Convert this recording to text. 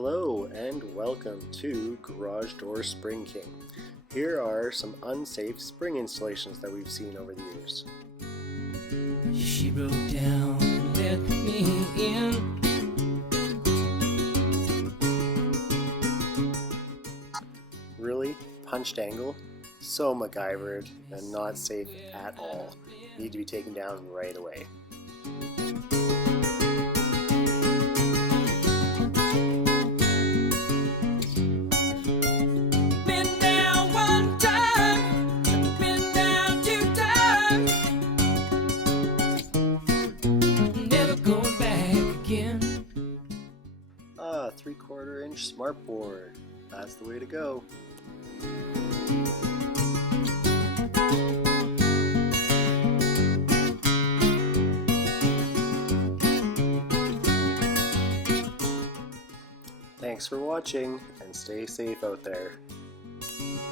Hello and welcome to Garage Door Spring King. Here are some unsafe spring installations that we've seen over the years. She broke down and let me in. Really? Punched angle? So MacGyvered and not safe at all. Need to be taken down right away. Been down one time, been down two times, never going back again. 3/4 inch smartboard. That's the way to go. Thanks for watching and stay safe out there.